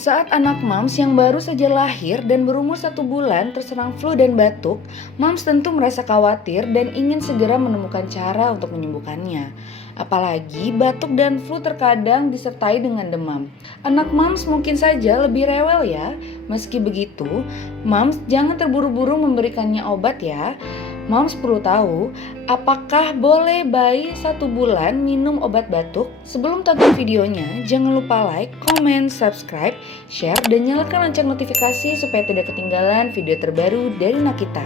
Saat anak Mams yang baru saja lahir dan berumur 1 bulan terserang flu dan batuk, Mams tentu merasa khawatir dan ingin segera menemukan cara untuk menyembuhkannya. Apalagi batuk dan flu terkadang disertai dengan demam. Anak Mams mungkin saja lebih rewel ya. Meski begitu, Mams jangan terburu-buru memberikannya obat ya. Moms perlu tahu, apakah boleh bayi 1 bulan minum obat batuk? Sebelum tonton videonya, jangan lupa like, comment, subscribe, share, dan nyalakan lonceng notifikasi supaya tidak ketinggalan video terbaru dari Nakita.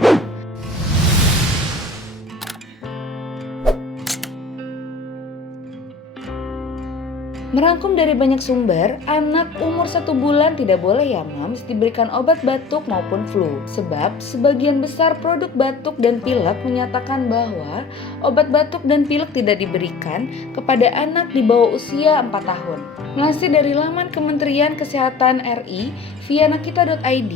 Merangkum dari banyak sumber, anak umur 1 bulan tidak boleh ya Mams diberikan obat batuk maupun flu. Sebab sebagian besar produk batuk dan pilek menyatakan bahwa obat batuk dan pilek tidak diberikan kepada anak di bawah usia 4 tahun. Melansir dari laman Kementerian Kesehatan RI via nakita.id,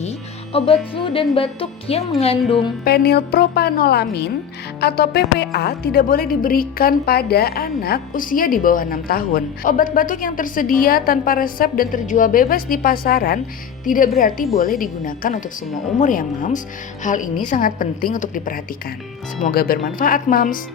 obat flu dan batuk yang mengandung penilpropanolamin atau PPA tidak boleh diberikan pada anak usia di bawah 6 tahun. Obat batuk yang tersedia tanpa resep dan terjual bebas di pasaran tidak berarti boleh digunakan untuk semua umur ya Mams. Hal ini sangat penting untuk diperhatikan. Semoga bermanfaat Mams.